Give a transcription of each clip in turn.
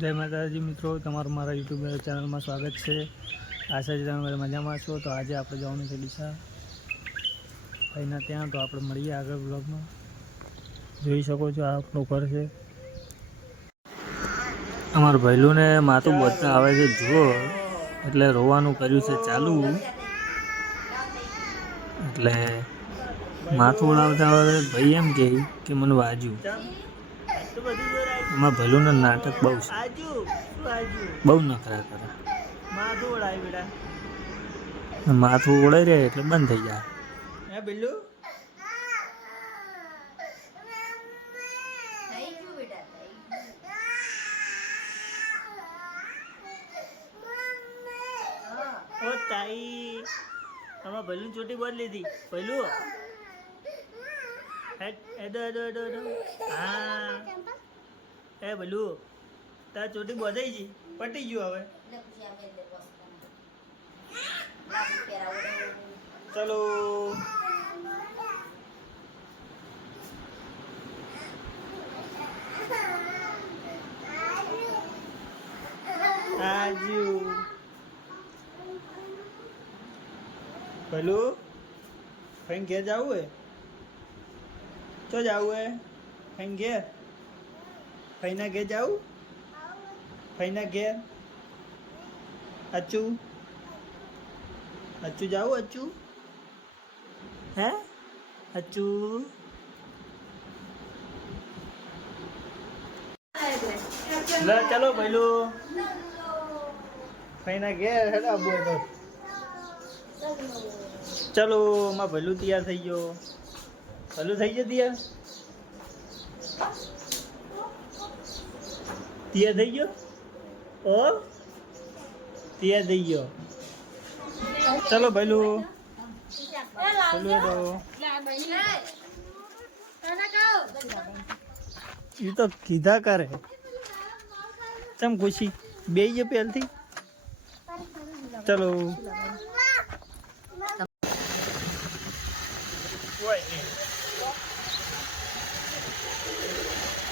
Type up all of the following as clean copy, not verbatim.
જય માતાજી મિત્રો, તમારું મારા યુટ્યુબ ચેનલમાં સ્વાગત છે। આશા છે તમે મજામાં છો। તો આજે આપણે જવાનું છે ડીસા ભાઈના ત્યાં। તો આપણે મળીએ આગળ બ્લોગમાં। જોઈ શકો છો આ આપણું ઘર છે। અમારા ભાઈલુને માથું બોલતા આવે છે, જુઓ એટલે રોવાનું કર્યું છે ચાલુ। એટલે માથું ઉડાવતા આવે ભાઈ એમ કે મને વાજ્યું। એમાં ભલુંનું નાટક બહુ છે, બહુ નખરા કરે। માથું ઉડાઈ રહે એટલે બંધ થઈ જાય। ओ ताई हमारा बलून छोटी बहुत ली थी पहलू एडो एडो एडो एडो हाँ ए बलू तार छोटी बहुत आई जी पटी गयो હવે चलो आजू पहलू कहीं घेर जाऊ है तो जाऊ है कहीं घेर फैना घेर जाऊ फैना घेर अच्छू अच्छू जाऊ अच्छू है अच्छू ला चलो पहलू फैना घेर है ना अबू तो चलो मैं भलू तैयार थी गयो भलू थी गयो तैयार तैयार थी गयो और तैयार थी गयो चलो भलू भलू तो ये तो कीधा करे तम खुशी बेइए पहल थी चलो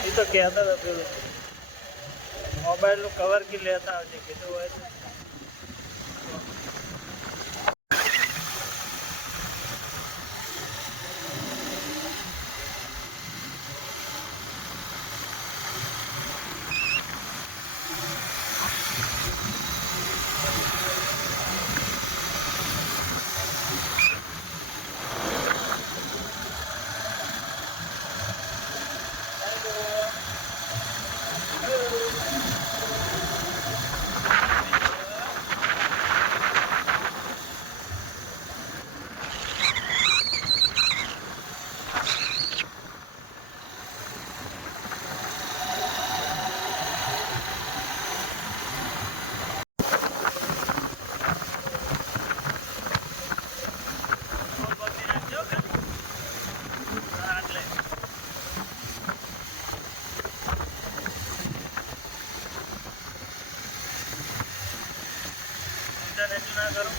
ये तो कहता था फिर मोबाइल नु कवर की लेता है कि तो है ना करो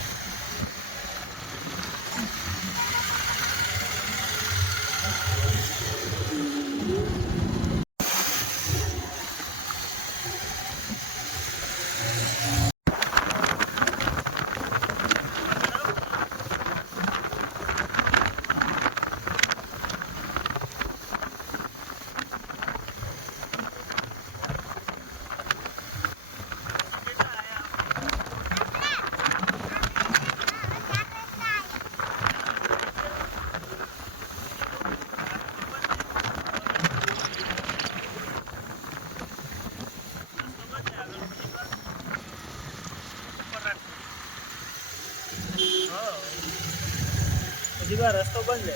હજી વાર રસ્તો બંધ છે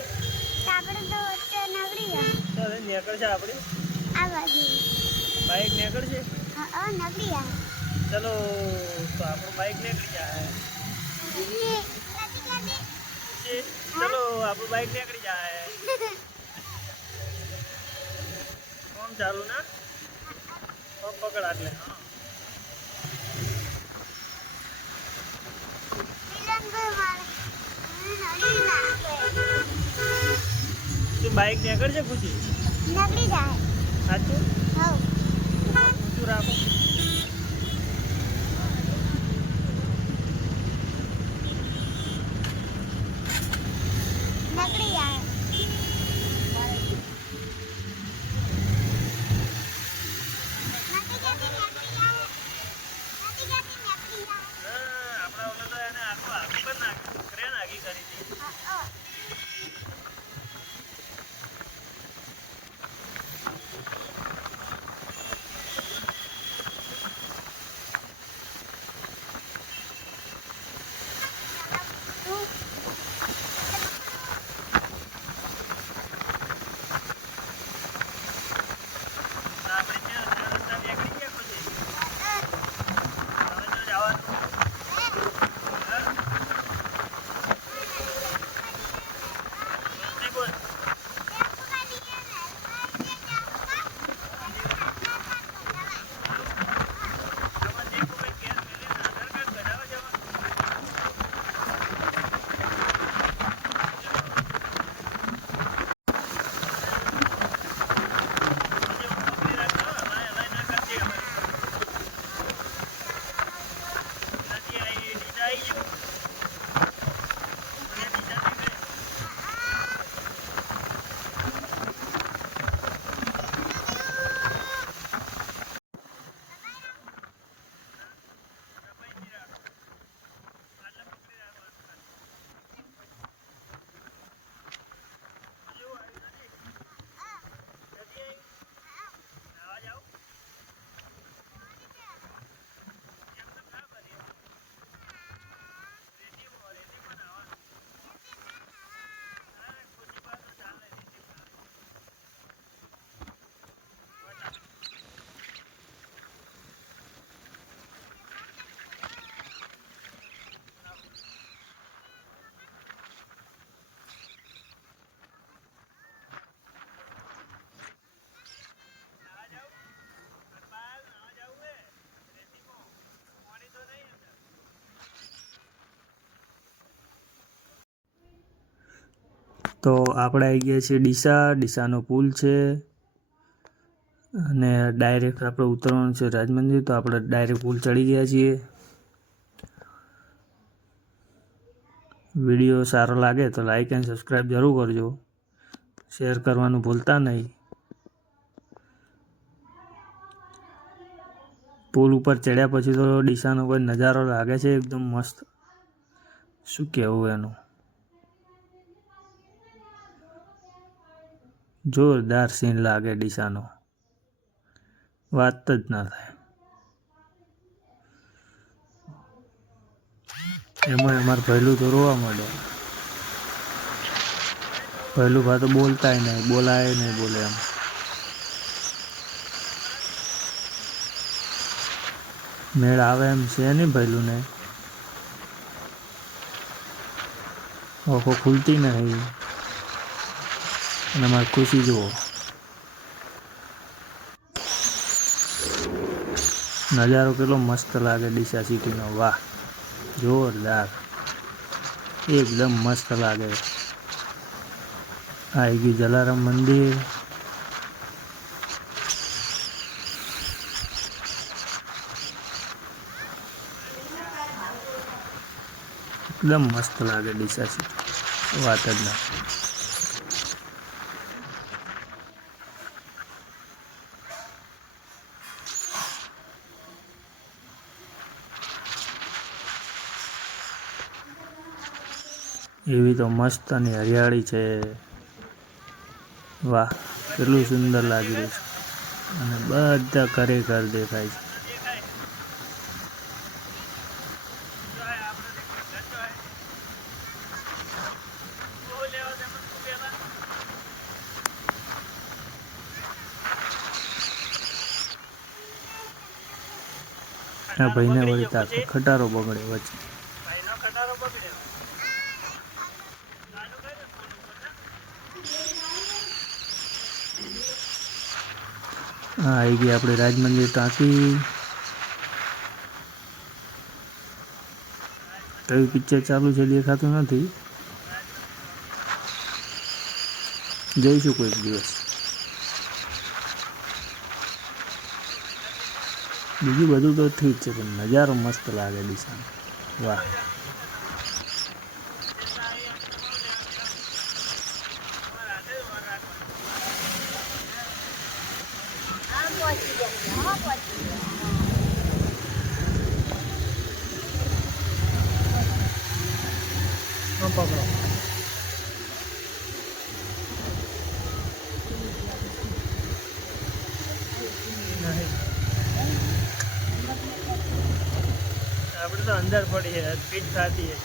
આપણે તો વચ્ચે નગરી ચાલે નીકળ છે આપણે આ બાજુ બાઈક નીકળ છે હા નગરી આ ચલો તો આપણો બાઈક નીકળી જાય ચલો આપણો બાઈક નીકળી જાય કોમ ચાલુ ના કોમ પકડ આટલે હા बाइक निकल से खुशी नकली जाए अच्छा हाँ ऊंचू राखो તો આપણે આવી ગયા છીએ ડીસાનો પુલ છે અને ડાયરેક્ટ આપણે ઉતરવાનું છે રાજમંદિર. તો આપણે ડાયરેક્ટ પુલ ચડી ગયા છીએ. વિડીયો સારો લાગે તો લાઈક એન્ડ સબસ્ક્રાઈબ જરૂર કરજો. શેર કરવાનું ભૂલતા નહીં. પુલ ઉપર ચડ્યા પછી તો ડીસાનો કોઈ નજારો લાગે છે એકદમ મસ્ત. શું કહેવું એનું, જોરદાર સીન લાગે ડીસાનો, વાત જ ના થાય. એમાં અમારે પહેલું તો રોવા માંડ્યા. પહેલું ભા તો બોલતાય નહીં, બોલાય નહીં, બોલે એમ. મેળ આવે એમ છે નહીં પહેલું ને, આંખો ખુલતી નહીં. અને અમારી ખુશી જુઓ, નજારો કેટલો મસ્ત લાગે ડીસા સિટીનો. વાહ, જોરદાર, એકદમ મસ્ત લાગે. આવી ગયું જલારામ મંદિર. એકદમ મસ્ત લાગે ડીસા સિટી, વાત જ ના. એવી તો મસ્ત અને હરિયાળી છે. વાહ, કેટલું સુંદર લાગી રહ્યું છે. અને બધા ખરેખર દેખાય છે. આ ભાઈને વળી તાર ખટારો બગડે વચ્ચે. હા, આવી ગઈ આપણે રાજમંદિર ટાંકી. કયું પિક્ચર ચાલુ છે દેખાતું નથી, જઈશું કોઈક દિવસ. બીજું બધું તો ઠીક છે પણ નજારો મસ્ત લાગે ડીસાનો. વાહ, પકડો. આપણે તો અંદર પડી है, पीठ खाती है.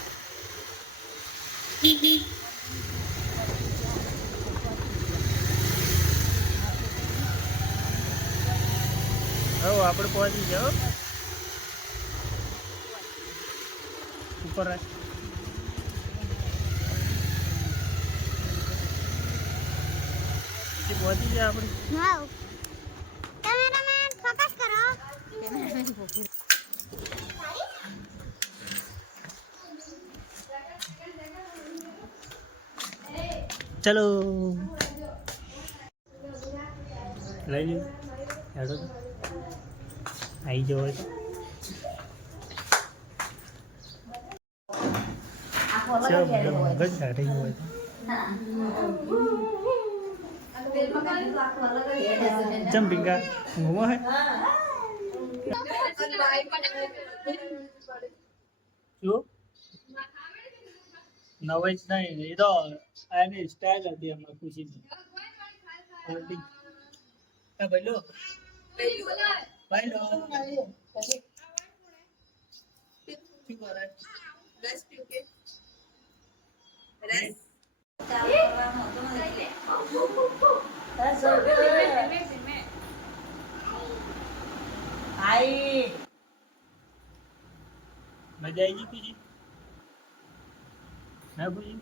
હવે આપણે પહોંચી જાઓ ઉપર. પહોંચી જાય આપણે. કેમેરામેન ફોકસ કરો. ચલો લઈ લ્યો. હેડો આવી જાવ હોય તો. જમ્પિંગ ઘૂમો હે જો નવાઈ જ નહીં. એ તો એની સ્ટાઇલ હતી એમાં ખુશીની. ભાઈ લો ભાઈ લો મજા આવી ગઈ ખુશી? હા ખુશી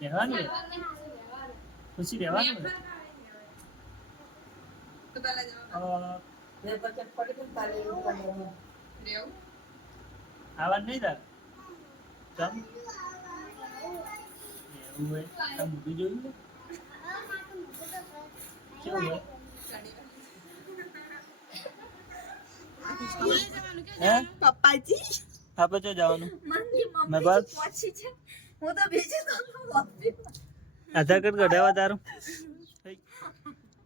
રહેવાનું, ખુશી રહેવાનું. આવાજ નહીં તાર ચમ હોય આ મૂવી જોયું ને કેવું હોય હે પપ્પાજી આપણે તો જવાનું મેં બાદ હું તો બીજી આધાર કાર્ડ કઢાવવા તારું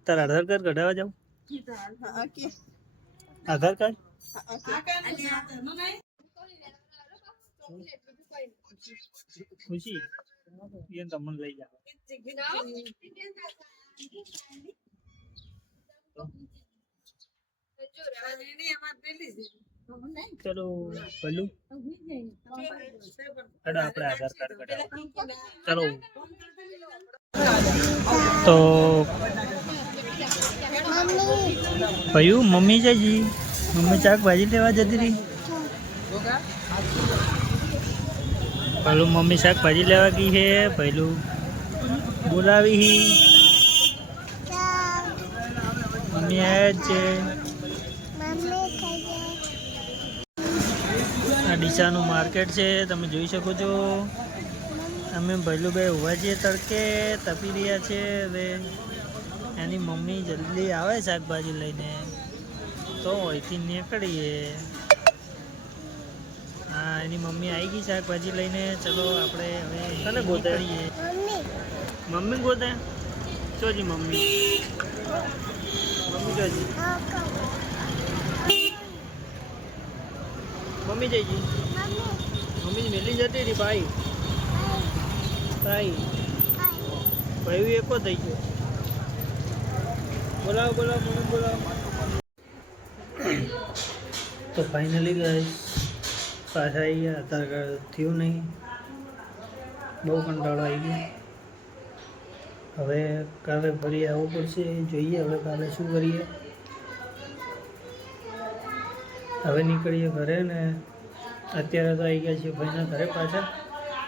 તારા આધાર કાર્ડ કઢાવવા જાવ આધાર કાર્ડ ખુશી એ તમને લઈ જાવ ચલો પેલું હેડો આપણે આધાર કાર્ડ કઢાવવા ચલો તો ભયું મમ્મી છે જી મમ્મી શાકભાજી લેવા જતી રહી પેલું મમ્મી શાકભાજી લેવા ગઈ છે પેલું બોલાવી મમ્મી આયા જ છે આ ડીસાનું માર્કેટ છે તમે જોઈ શકો છો અમે ભૈલુભાઈ ઉભા છીએ તડકે તપી રહ્યા છે હવે એની મમ્મી જલ્દી આવે શાકભાજી લઈને તો અહીંથી નીકળીએ હા એની મમ્મી આવી ગઈ શાકભાજી લઈને ચલો આપણે હવે કને ગોતાડીએ મમ્મી ગોતે ચોજી મમ્મી મમ્મી ચોજી મમ્મી જઈજી મમ્મી મેલી જતી રહી ભાઈ ભાઈ ભાઈ એકો થઈ ગયો બોલાવો બોલાવો મમ્મી બોલાવો તો ફાઇનલી ગાઈસ પાછા આવી ગયા આધાર કાર્ડ થયું નહીં બહુ કંટાળો આવી ગયો હવે કાલે ફરી આવવું પડશે જોઈએ હવે કાલે શું કરીએ હવે નીકળીએ ઘરે ને અત્યારે તો આવી ગયા છીએ ભાઈના ઘરે પાછા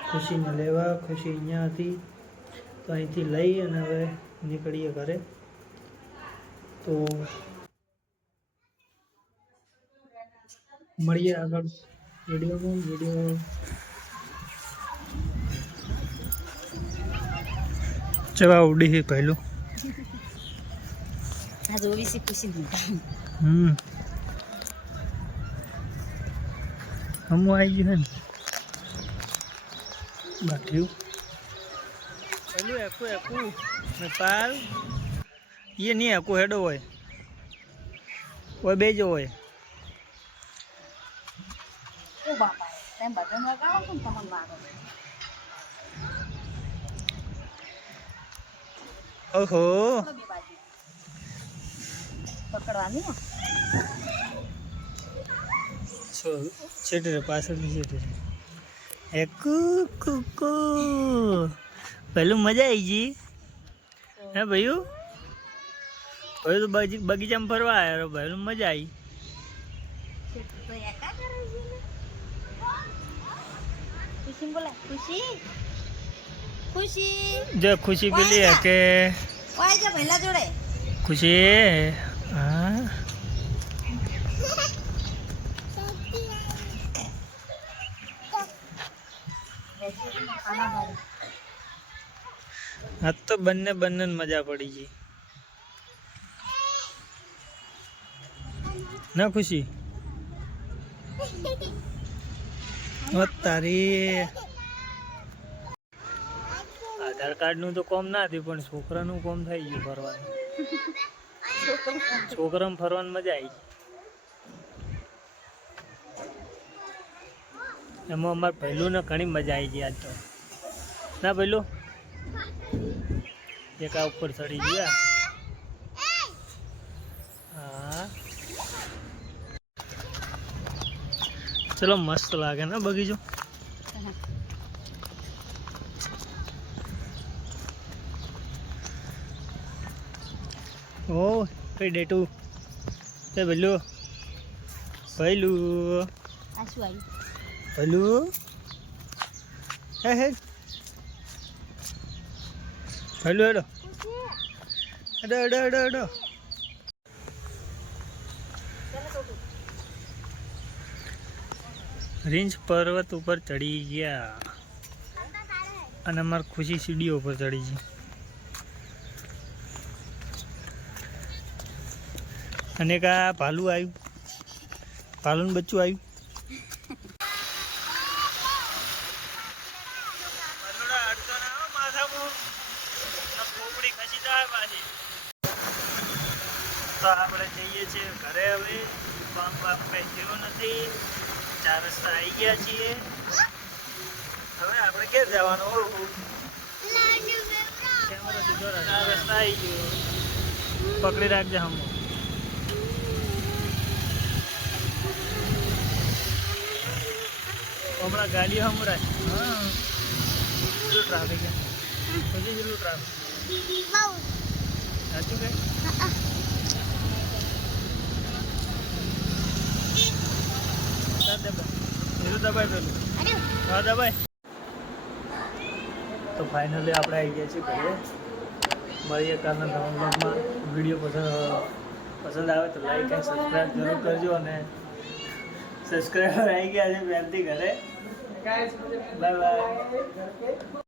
ખુશીને લેવા ખુશી અહીંયા હતી તો અહીંથી લઈ અને હવે નીકળીએ ઘરે તો મળીએ આગળ વિડીયો ચવા ઉડી છે પહેલું આ જોવી છે ખુશી હમું આવી ગયું ને બાઠ્યું પેલું એકું પાલ એ નહીં એકું હેડો હોય બેજો હોય ઓ બાપા તેમ બટન લગાવો તો તમને લાગે ઓહો પકડવાની છેટરે પાછળની છેટરે એકુ કુકુ પેલું મજા આવી ગઈ હે ભાઈ ભાઈ તો બગીચામાં ફરવા આવ્યો ભાઈ મજા આવી જો ખુશી પેલી હે કે ખુશી હા આ તો બંને મજા પડી ગઈ ના ખુશી તારી આધાર કાર્ડ નું તો કોમ ના થયું પણ છોકરાનું કોમ થઈ ગયું ફરવાનું છોકરામાં ફરવાની મજા આવી એમાં અમારે પહેલું ને ઘણી મજા આવી ગઈ આજ તો ના પહેલું એક આ ઉપર ચડી ગયા હા ચલો મસ્ત લાગે ને બગીચો ઓ કઈ ડેટું તે ભલું ભલું ભલું હે હે ભલું હેડો હેડો હેડો હેડો હેડો રેન્જ પર્વત ઉપર ચડી ગયા અને અમારી ખુશી સીડીઓ ઉપર ચડી છે. અને એક આ ભાલું આવ્યું, ભાલુનું બચ્ચું આવ્યું. તો આપણે જઈએ છીએ ઘરે. હવે કામ બાપ કંઈ થયું નથી, 4 રસ્તા આવી ગયા છીએ. હવે આપણે ક્યાં જવાનું? કેમેરો સીધો રાખ. 4 રસ્તા આવી ગયો, પકડી રાખજે. હમ હમણાં ગાડીઓ હમણાં હા કેટલું ટ્રાફિક છે. પછી કેટલું ટ્રાફિક સાચું કે દબાઈ પેલું હા દબાઈ. તો ફાઇનલી આપણે આવી ગયા છીએ ઘરે. મળીએ કાલના નવા બ્લોગમાં. વિડીયો પસંદ આવે તો લાઈક અને સબસ્ક્રાઈબ જરૂર કરજો. અને સબસ્ક્રાઈબર આવી ગયા છે પહેલથી ઘરે. Bye bye.